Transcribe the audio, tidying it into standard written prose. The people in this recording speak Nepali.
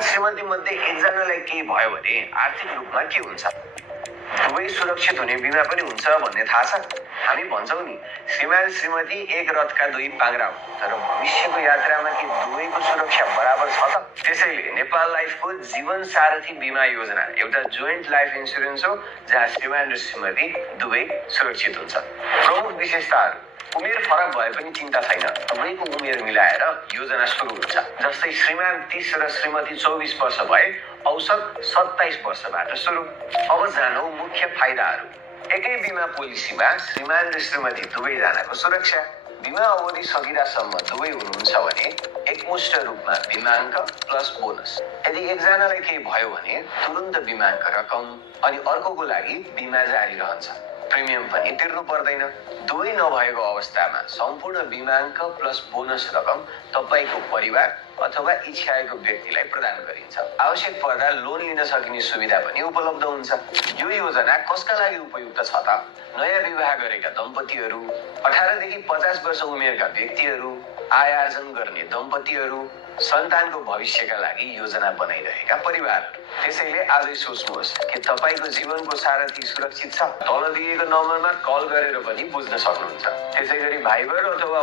श्रीमती मध्ये एकजनालाई केही भयो भने आर्थिक रूपमा के हुन्छ? दुवै सुरक्षित हुने बिमा पनि हुन्छ भन्ने थाहा छ? हामी भन्छौँ नि, श्रीमान श्रीमती एक रथका दुई पाङ्ग्रा हुन्, तर भविष्यको यात्रामा के दुवैको सुरक्षा बराबर छ त? त्यसैले नेपाल लाइफको जीवन सारथी बिमा योजना एउटा जोइन्ट लाइफ इन्सुरेन्स हो जहाँ श्रीमान र श्रीमती दुवै सुरक्षित हुन्छ। प्रमुख विशेषताहरू: उमेर फरक भए पनि चिन्ता छैन, दुवैको उमेर मिलाएर योजना सुरु हुन्छ। जस्तै श्रीमान 30 र श्रीमती 24 वर्ष भए औसत 27 वर्षबाट सुरु। अब जानौं मुख्य फाइदाहरू। एकै बिमा पोलिसीमा श्रीमान र श्रीमती दुवैजनाको सुरक्षा। बिमा अवधि सकिदासम्म दुवै हुनुहुन्छ भने एकमुष्ट रूपमा बिमाङ्क प्लस बोनस। यदि एकजनालाई केही भयो भने तुरुन्त बिमाङ्क रकम अनि अर्कोको लागि बिमा जारी रहन्छ। प्रिमियम पनि तिर्नु पर्दैन। दुवै नभएको अवस्थामा सम्पूर्ण बिमाङ्क प्लस बोनस रकम तपाईको परिवार अथवा इच्छाएको व्यक्तिलाई प्रदान गरिन्छ। आवश्यक पर्दा लोन लिन सकिने सुविधा पनि उपलब्ध हुन्छ। यो योजना कसका लागि उपयुक्त छ त? नयाँ विवाह गरेका दम्पतिहरू, 18 देखि 50 वर्ष उमेरका व्यक्तिहरू, आय आर्जन गर्ने दम्पतिहरू, सन्तानको भविष्यका लागि योजना बनाइरहेका परिवारहरू। त्यसैले आजै सोच्नुहोस् कि तपाईको जीवनको सारथी सुरक्षित छ? तल दिएको नम्बरमा कल गरेर पनि बुझ्न सक्नुहुन्छ। त्यसैगरी भाइबर अथवा